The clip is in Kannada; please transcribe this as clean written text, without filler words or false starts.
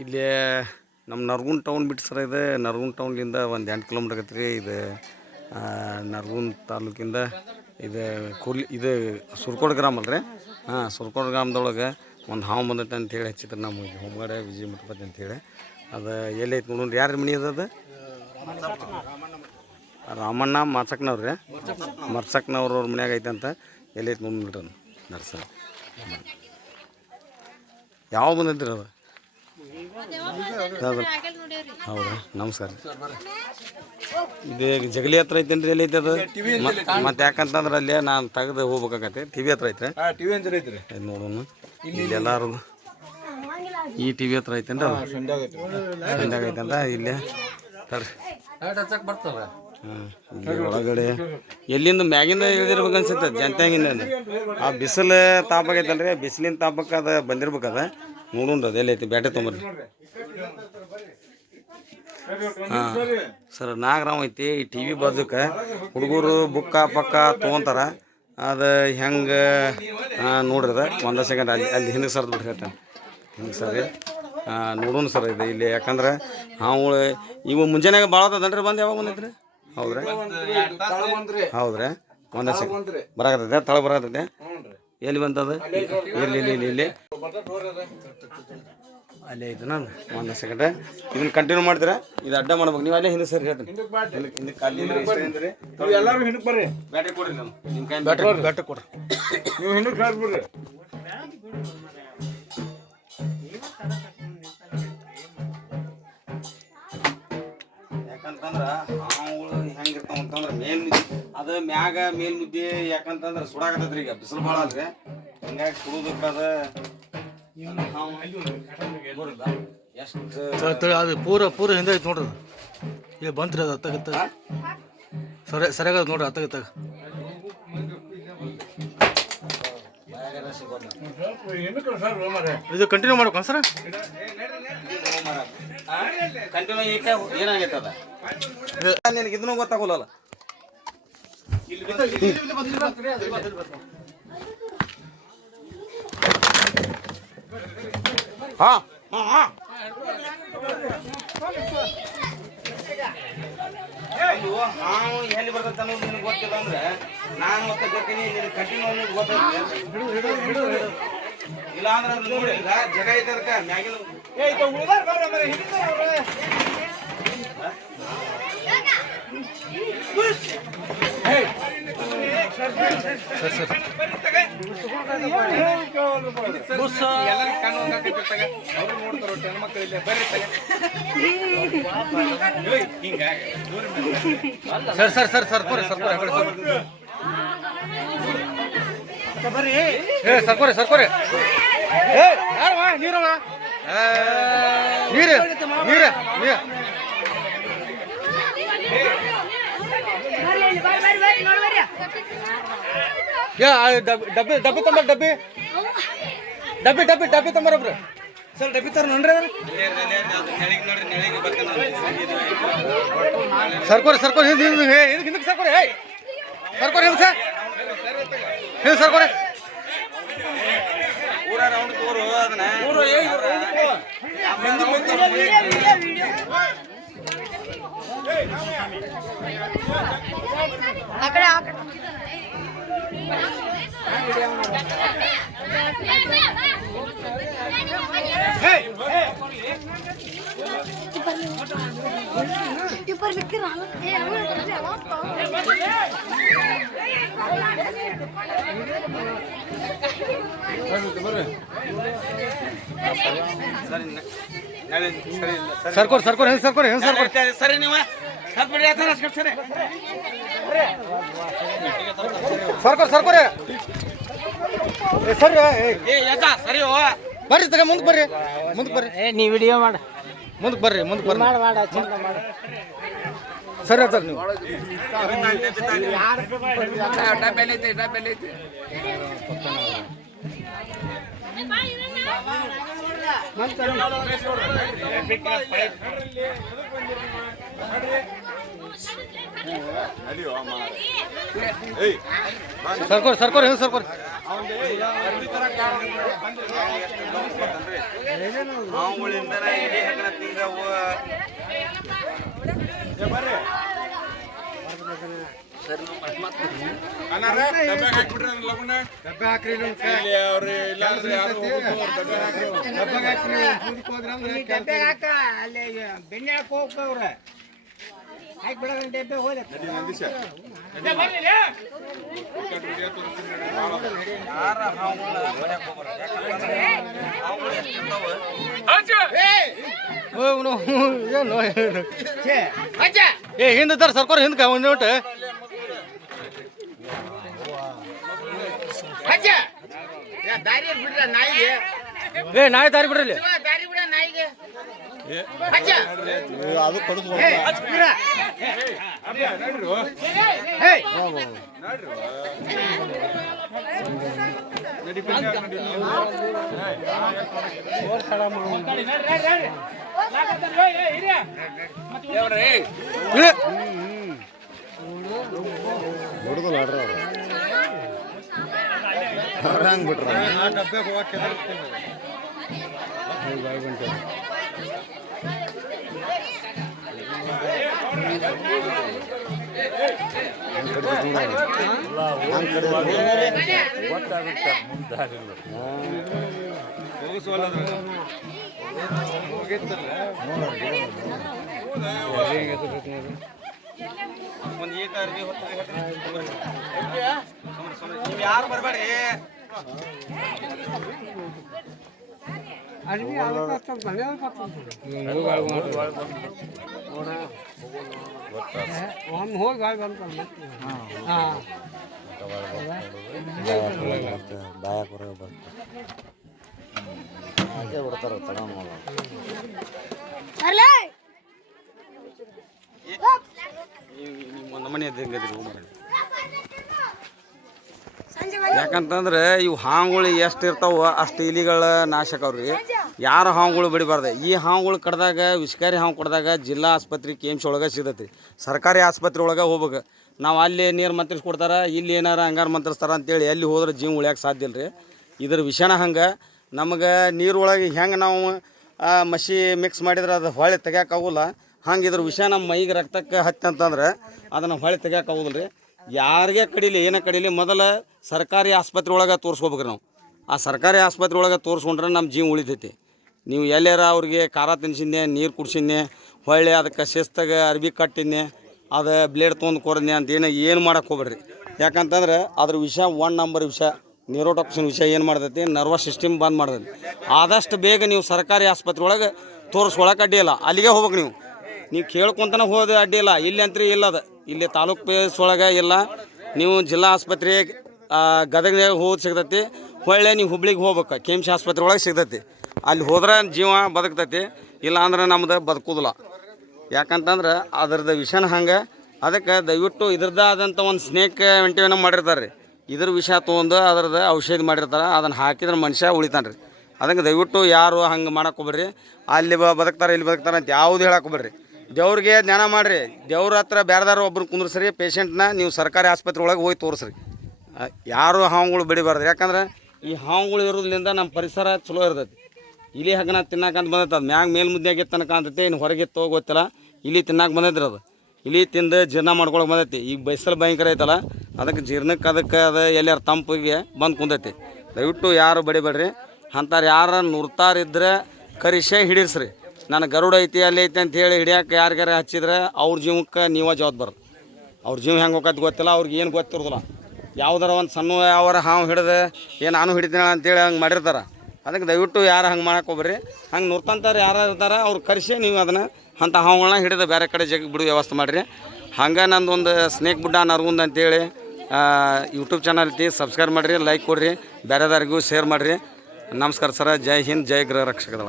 ಇಲ್ಲಿ ನಮ್ಮ ನರಗುಂದ ಟೌನ್ ಬಿಟ್ಟು ಸರ ಇದೆ. ನರಗುಂದ ಟೌನ್ಲಿಂದ ಒಂದು 8 ಕಿಲೋಮೀಟ್ರ್ ಆಗತ್ತೆ ರೀ. ಇದು ನರಗುಂದ ತಾಲೂಕಿಂದ ಇದು ಸುರ್ಕೋಡ್ ಗ್ರಾಮ ಅಲ್ರಿ. ಸುರ್ಕೋಡ್ ಗ್ರಾಮದೊಳಗೆ ಒಂದು ಹಾವು ಬಂದೈತೆ ಅಂತೇಳಿ ಹಚ್ಚಿದ್ರು ನಮಗೆ ಹೋಮಗಡೆ ವಿಜಯ ಮುಟ್ಪತಿ ಅಂತೇಳಿ. ಅದು ಎಲ್ಲೈತೆ ನೋಡ್ರಿ. ಯಾರ ಮನೆ ಅದು? ರಾಮಣ್ಣ ಮಾಚಕ್ನವ್ರು ರೀ. ಮರ್ಸಕ್ನವ್ರವ್ರ ಮನ್ಯಾಗ ಐತೆ ಅಂತ. ಎಲ್ಲೈತೆ ನೋಡ್ರಿ ನರ್ಸ. ಯಾವ ಬಂದೈತ್ರಿ ಅದು? ಹೌದಾ, ನಮಸ್ಕಾರ. ಇದು ಜಗಲಿ ಹತ್ರ ಐತೇನ್ರಿ? ಎಲ್ಲಿ ಐತೆ ಅದು? ಮತ್ತೆ ಯಾಕಂತಂದ್ರೆ ಅಲ್ಲಿ ನಾನು ತೆಗೆದು ಹೋಗ್ಬೇಕಾಗತ್ತೆ. ಟಿವಿ ಹತ್ರ ಐತ್ರಿ. ಇದು ನೋಡೋಣ. ಇಲ್ಲಿ ಎಲ್ಲರೂ ಈ ಟಿವಿ ಹತ್ರ ಐತೇನ್ರಿ? ಅದು ಸಂಜಾಗ ಐತಂದ ಇಲ್ಲಿ ಬರ್ತವೆ. ಇಲ್ಲಿ ಒಳಗಡೆ ಎಲ್ಲಿಂದ ಮ್ಯಾಗಿಂದ ಇಳಿದಿರ್ಬೇಕು ಅನ್ಸುತ್ತೆ. ಜಂತ್ಯಾಗಿಂದ ಆ ಬಿಸಿಲು ತಾಪಾಗೈತಲ್ರಿ. ಬಿಸಿಲಿನ ತಾಪಕ್ಕೆ ಅದು ಬಂದಿರ್ಬೇಕದ. ನೋಡೋಣ್ರಿ ಅದು ಎಲ್ಲೈತಿ. ಬ್ಯಾಟೆ ತೊಗೊಂಬರ್ರಿ. ಸರ್ ನಾಗರಾಮ್ ಐತಿ. ಈ ಟಿ ವಿ ಬಾಜುಕ್ಕೆ ಹುಡುಗರು ಬುಕ್ಕ ಪಕ್ಕ ತೊಗೊತಾರ. ಅದು ಹೆಂಗೆ ನೋಡ್ರಿ. ಅದು ಒಂದು ಸೆಕೆಂಡ್ ಅಲ್ಲಿ ಹಿಂದೆ ಸರ್ದು ಬಿಟ್ಟು ಹೇಳ್ತಾನೆ. ಹಿಂಗೆ ಸರಿ ನೋಡೋಣ ಸರ್ ಇದು ಇಲ್ಲಿ. ಯಾಕಂದ್ರೆ ಹಾವುಗಳು ಇವು ಮುಂಜಾನೆಗೆ ಭಾಳ ಅದನ್ರಿ. ಬಂದು ಯಾವಾಗ ಬಂದೈತ್ರಿ? ಹೌದ್ರಿ ಒಂದು ಸೆಕೆಂಡ್ ಬರಾಕತ್ತೈತೆ. ತಳ ಬರಾಕತ್ತೈತೆ. ಎಲ್ಲಿ ಬಂತದ? ಇಲ್ಲಿ ಅಲ್ಲೇ ಐತೆ. ನಾನು ಒಂದು ಸೆಕೆಂಡ್ ಇದನ್ನ ಕಂಟಿನ್ಯೂ ಮಾಡ್ತೀರಾ? ಇದು ಅಡ್ಡ ಮಾಡ್ಬೇಕು ನೀವು. ಅಲ್ಲೇ ಹಿಂದೆ ಸರಿ ಹೇಳ್ತೀನಿ. ಎಲ್ಲರೂ ಹಿಂದಕ್ಕೆ ಬರ್ರಿ. ಬ್ಯಾಟ್ರಿ ಕೊಡ್ರಿ. ನಾನು ನಿಮ್ಮ ಕೈ ಬ್ಯಾಟ್ರಿ ಕೊಡ್ರಿ. ನೀವು ಹಿಂದಕ್ಕೆ ಹಾಕ್ಬಿಡ್ರಿ. ಯಾಕಂತಂದ್ರೆ ಹಾವುಗಳು ಹೆಂಗಿರ್ತಾವ ಅಂತಂದ್ರೆ ಮೇಲ್ ಮುದ್ದೆ ಅದು ಮ್ಯಾಗ ಮೇಲ್ ಮುದ್ದೆ. ಯಾಕಂತಂದ್ರೆ ಸುಡಾಕತ್ತೈತ್ರಿ. ಈಗ ಬಿಸಿಲು ಭಾಳ ಅಲ್ರಿ. ಹಿಂಗಾಗಿ ಸುಡೋದಕ್ಕದ ಎಷ್ಟು ಅದು ಪೂರ ಹಿಂದೆ ಐತೆ ನೋಡ್ರಿ. ಈಗ ಬಂತ್ರಿ ಅದು ಅತ್ತಾಗತ್ತ ಸರಿಯಾಗದ ನೋಡ್ರಿ. ಅತ್ತಾಗತ್ತಾಗ ಇದು ಕಂಟಿನ್ಯೂ ಮಾಡ್ಬೇಕು ಸರ್. ಕಂಟಿನ್ಯೂ ಏನಾಗೈತೆ ಅದ ನಿನಗೆ ಇದನ್ನೂ ಗೊತ್ತಾಗೋಲ್ಲ. ಹಾಂ ಹಾವು ಎಲ್ಲಿ ಬರ್ತೈತೆ ಅನ್ನೋದು ನಿನಗೆ ಗೊತ್ತಿಲ್ಲ ಅಂದ್ರೆ ನಾನು ಮತ್ತೆ ಗೊತ್ತೀನಿ. ನಿನಗೆ ಕಂಟಿನ್ಯೂ ಅನ್ನೋದು ಗೊತ್ತೈತೆ. ಇಲ್ಲ ಅಂದ್ರೆ ಅದು ನೋಡಿ ಜಗ ಐತೆ ಅದಕ್ಕೆ ಮ್ಯಾಗಿನ ಸರ್ಕೋರೆ ನೀರು ಡಬ್ಬಿ ತಂಬರೊಬ್ರು ಸರ್. ಡಬ್ಬಿ ತರ ನೋಡ್ರಿ. ಸರ್ಕೋರೆ ಹಿಂದಕ್ಕೆ ಸರ್ಕೋರೆ ಪೂರ ರೌಂಡ್ ತೋರು ಅದನ್ನ ಸರ್ಕೋರೆ ಸರಿ ನೀವು ಸರ್ಕೋರೆ ಸರಿ ಬರ್ರಿ ತಗ ಮುಂದಕ್ಕೆ ಬರ್ರಿ. ನೀ ವಿಡಿಯೋ ಮಾಡ. ಮುಂದಕ್ಕೆ ಬರ್ರಿ ಮಾಡ ಚಂದ ಮಾಡ. ಸರಿ ಸರ್ ನೀವು ಸರ್ಕೋರಿ ಹಿಂದೆ ಸರ್ಕೋರಿ. ಅನ್ನಾರ ಡಬ್ಬೆ ಹಾಕ್ಬಿಟ್ರಿ ಲಗುನ ಡಬ್ಬೆ ಹಾಕ್ರಿ ಇಲ್ಲಿ ಅವ್ರು ಇಲ್ಲ ಅಂದ್ರೆ ಯಾರು ಡಬ್ಬೆ ಹಾಕ್ರಿ ಡಬ್ಬೆ ಹಾಕ ಅಲ್ಲಿ ಬೆಣ್ಣೆ ಹಾಕಿ ಹೋಗ್ತವ್ರ ಹಾಕಿ ಬಿಡೋದ ಡಬ್ಬೆ ಹೋದ ನಂದೀಶ ಏ ಹಿಂದೆ ತರ ಸರ್ಕೋರಿ ಹಿಂದಕ್ಕೆ ಒಂದು ನೋಟ. ದಾರಿ ಬಿಡ್ರ ನಾಯಿಗೆ ಏ ನಾಯಿ ದಾರಿ ಬಿಡ್ರಿ ಇಲ್ಲಿ. ದಾರಿ ಬಿಡ ನಾಯಿಗೆ ಅದು ಕಡಿಸ್ಬೋದು ಹಂಗೆ ಬಿಟ್ರ ಗೊತ್ತಾಗುತ್ತೆ ಮುಂದಾರಿಲ್ಲ ಯಾರು ಬರಬೇಡಿ. ಹೋಗಿ ಗಾಳಿ ಬಂತ ಬಾಯಾಕುರ ಬರ್ತಾರೆ ಹಾಗೆ ಬಿಡ್ತಾರೆ ತಗೊಂಡು ನಿಮ್ಮ ಮನೆ ಯಾಕಂತಂದ್ರೆ ಇವು ಹಾವುಗಳು ಎಷ್ಟು ಇರ್ತಾವ ಅಷ್ಟು ಇಲಿಗಳ ನಾಶಕ ಅವ್ರಿಗೆ ಯಾರು ಹಾವುಗಳು ಬಡಿಬಾರ್ದು. ಈ ಹಾವುಗಳು ಕಡ್ದಾಗ ವಿಷಕಾರಿ ಹಾವು ಕಡ್ದಾಗ ಜಿಲ್ಲಾ ಆಸ್ಪತ್ರೆ KMC ಒಳಗೆ ಸಿಗತೈತಿ. ಸರ್ಕಾರಿ ಆಸ್ಪತ್ರೆ ಒಳಗೆ ಹೋಗ್ಬೇಕು. ನಾವು ಅಲ್ಲಿ ನೀರು ಮಂತ್ರಿಸ್ಕೊಡ್ತಾರೆ, ಇಲ್ಲಿ ಏನಾರು ಹಂಗಾರು ಮಂತ್ರಿಸ್ತಾರೆ ಅಂತೇಳಿ ಎಲ್ಲಿ ಹೋದ್ರೆ ಜೀವ ಉಳಿಯೋಕೆ ಸಾಧ್ಯ ಇಲ್ಲ ರೀ. ಇದ್ರ ವಿಷಯನ ಹಂಗೆ ನಮಗೆ ನೀರೊಳಗೆ ಹೆಂಗೆ ನಾವು ಮಸಿ ಮಿಕ್ಸ್ ಮಾಡಿದ್ರೆ ಅದು ಹೊಳೆ ತೆಗಿಯೋಕ್ಕಾಗೋಲ್ಲ, ಹಂಗೆ ಇದ್ರ ವಿಷಯ ನಮ್ಮ ಮೈಗೆ ರಕ್ತಕ್ಕೆ ಹತ್ತಂತಂದ್ರೆ ಅದನ್ನು ಹೊಳೆ ತೆಗಿಯೋಕ್ಕಾಗೋದಿಲ್ಲ ರೀ. ಯಾರಿಗೆ ಕಡಿಲಿ ಏನೇ ಕಡಿಲಿ ಮೊದಲು ಸರ್ಕಾರಿ ಆಸ್ಪತ್ರೆ ಒಳಗೆ ತೋರಿಸ್ಕೋಬೇಕ್ರಿ ನಾವು. ಆ ಸರ್ಕಾರಿ ಆಸ್ಪತ್ರೆ ಒಳಗೆ ತೋರಿಸ್ಕೊಂಡ್ರೆ ನಮ್ಮ ಜೀವ ಉಳಿತೈತಿ. ನೀವು ಎಲ್ಲಾರ ಅವ್ರಿಗೆ ಖಾರ ತಿನ್ಸಿದ್ನೆ, ನೀರು ಕುಡ್ಸಿದ್ನೆ, ಹೊಳ್ಳಿ ಅದಕ್ಕೆ ಶಿಸ್ತಾಗ ಅರ್ಬಿ ಕಟ್ಟಿದ್ನೆ, ಅದು ಬ್ಲೇಡ್ ತೊಗೊಂಡು ಕೊರದ್ನೆ ಅಂತ ಏನು ಮಾಡೋಕೆ ಹೋಗ್ಬೇಡ್ರಿ. ಯಾಕಂತಂದ್ರೆ ಅದ್ರ ವಿಷಯ 1 ನಂಬರ್ ವಿಷಯ ನ್ಯೂರೋಟಾಕ್ಸಿನ್ ವಿಷಯ ಏನು ಮಾಡ್ತೈತಿ, ನರ್ವಸ್ ಸಿಸ್ಟಮ್ ಬಂದ್ ಮಾಡ್ತೈತಿ. ಆದಷ್ಟು ಬೇಗ ನೀವು ಸರ್ಕಾರಿ ಆಸ್ಪತ್ರೆ ಒಳಗೆ ತೋರಿಸ್ಕೊಳಕ್ಕೆ ಅಡ್ಡಿಯಿಲ್ಲ, ಅಲ್ಲಿಗೆ ಹೋಗ್ಬೇಕು. ನೀವು ಕೇಳ್ಕೊತನ ಹೋದ ಅಡ್ಡಿಯಿಲ್ಲ, ಇಲ್ಲಿ ಅಂತೂ ಇಲ್ಲದ ಇಲ್ಲಿ ತಾಲೂಕು ಬೇಸ್ ಒಳಗೆ ಇಲ್ಲ. ನೀವು ಜಿಲ್ಲಾ ಆಸ್ಪತ್ರೆ ಗದಗನಾಗ ಹೋಗಿ ಸಿಗ್ತೈತಿ, ಹೊಳ್ಳೆ ನೀವು ಹುಬ್ಳಿಗೆ ಹೋಗ್ಬೇಕು, KMC ಆಸ್ಪತ್ರೆ ಒಳಗೆ ಸಿಗ್ತೈತಿ. ಅಲ್ಲಿ ಹೋದ್ರೆ ಜೀವ ಬದುಕ್ತೈತಿ, ಇಲ್ಲ ಅಂದ್ರೆ ನಮ್ದು ಬದುಕೋದಿಲ್ಲ. ಯಾಕಂತಂದ್ರೆ ಅದ್ರದ್ದು ವಿಷನ ಹಂಗೆ. ಅದಕ್ಕೆ ದಯವಿಟ್ಟು ಇದ್ರದ್ದು ಆದಂಥ ಒಂದು ಸ್ನೇಕ್ ವೆಂಟಿವೇನ ಮಾಡಿರ್ತಾರೆ ರೀ. ಇದ್ರ ವಿಷ ತೊಗೊಂಡು ಅದ್ರದ್ದು ಔಷಧಿ ಮಾಡಿರ್ತಾರೆ, ಅದನ್ನು ಹಾಕಿದ್ರೆ ಮನುಷ್ಯ ಉಳಿತಾನೆ ರೀ. ಅದಕ್ಕೆ ದಯವಿಟ್ಟು ಯಾರು ಹಂಗೆ ಮಾಡಕ್ಕೆ ಹೋಗ್ಬೇಡ್ರಿ. ಅಲ್ಲಿ ಬದುಕ್ತಾರೆ ಇಲ್ಲಿ ಬದುಕ್ತಾರೆ ಅಂತ ಯಾವುದು ಹೇಳಕ್ಕೆ ಹೋಗ್ಬೇಡ್ರಿ. ದೇವ್ರಿಗೆ ಜ್ಞಾನ ಮಾಡಿರಿ, ದೇವ್ರ ಹತ್ರ ಬೇರೆದಾರು ಒಬ್ರು ಕುಂದ್ರಿಸ್ರಿ. ಪೇಷಂಟ್ನ ನೀವು ಸರ್ಕಾರಿ ಆಸ್ಪತ್ರೆ ಒಳಗೆ ಹೋಗಿ ತೋರಿಸ್ರಿ. ಯಾರು ಹಾವುಗಳು ಬೆಳಿಬಾರ್ದು. ಯಾಕಂದ್ರೆ ಈ ಹಾವುಗಳು ಇರೋದ್ರಿಂದ ನಮ್ಮ ಪರಿಸರ ಚಲೋ ಇರ್ತೈತಿ. ಇಲಿ ಹಗ್ಗನ ತಿನ್ನಕಂತ ಬಂದೈತೆ, ಅದು ಮ್ಯಾಗ ಮೇಲ್ ಮುದ್ದೆಗೆ ತನಕ ಅಂತೈತಿ, ಇನ್ನು ಹೊರಗಿತ್ತು ಗೊತ್ತಿಲ್ಲ. ಇಲಿ ತಿನ್ನಕ್ಕೆ ಬಂದೈತ್ರಿ, ಅದು ಇಲಿ ತಿಂದು ಜೀರ್ಣ ಮಾಡ್ಕೊಳಕ್ಕೆ ಬಂದೈತಿ. ಈಗ ಬೈಸಲು ಭಯಂಕರ ಐತಲ್ಲ, ಅದಕ್ಕೆ ಜೀರ್ಣಕ್ಕೆ ಅದಕ್ಕೆ ಅದು ಎಲ್ಲಾರು ತಂಪಿಗೆ ಬಂದು ಕುಂದೈತಿ. ದಯವಿಟ್ಟು ಯಾರು ಬಡಿಬೇಡ್ರಿ. ಅಂತಾರೆ ಯಾರು ನುರ್ತಾರಿದ್ರೆ ಕರಿಸೇ ಹಿಡಿಸ್ರಿ. ನಾನು ಗರುಡ ಐತಿ ಅಲ್ಲಿ ಐತಿ ಅಂತ ಹೇಳಿ ಹಿಡಿಯೋಕೆ ಯಾರಿಗಾರ ಹಚ್ಚಿದ್ರೆ ಅವ್ರ ಜೀವಕ್ಕೆ ನೀವೇ ಜವಾಬ್ದಾರ. ಅವ್ರ ಜೀವ ಹೆಂಗೆ ಹೋಗೋದು ಗೊತ್ತಿಲ್ಲ, ಅವ್ರಿಗೆ ಏನು ಗೊತ್ತಿರೋದಿಲ್ಲ. ಯಾವ್ದಾರ ಒಂದು ಸಣ್ಣ ಯಾವಾರ ಹಾವು ಹಿಡಿದು ನಾನು ಹಿಡಿತೀನಿ ಅಂತೇಳಿ ಹಂಗೆ ಮಾಡಿರ್ತಾರೆ. ಅದಕ್ಕೆ ದಯವಿಟ್ಟು ಯಾರು ಹಂಗೆ ಮಾಡಕ್ಕೆ ಹೋಗ್ರಿ. ಹಂಗೆ ನುರ್ತಂತಾರೆ ಯಾರು ಇರ್ತಾರೆ ಅವ್ರು ಕರೆಸಿ ನೀವು ಅದನ್ನು ಅಂಥ ಹಾವುಗಳನ್ನ ಹಿಡಿದು ಬೇರೆ ಕಡೆ ಜಗ ಬಿಡು ವ್ಯವಸ್ಥೆ ಮಾಡಿರಿ. ಹಂಗೆ ನಂದೊಂದು ಸ್ನೇಕ್ ಬುಡ್ಡ ನರ್ಗುಂದ್ ಅಂತೇಳಿ ಯೂಟ್ಯೂಬ್ ಚಾನಲ್ ಐತಿ, ಸಬ್ಸ್ಕ್ರೈಬ್ ಮಾಡಿರಿ, ಲೈಕ್ ಕೊಡಿರಿ, ಬೇರೆದಾರಿಗೂ ಶೇರ್ ಮಾಡಿರಿ. ನಮಸ್ಕಾರ ಸರ. ಜೈ ಹಿಂದ್, ಜೈ ಗೃಹ ರಕ್ಷಕದಳ.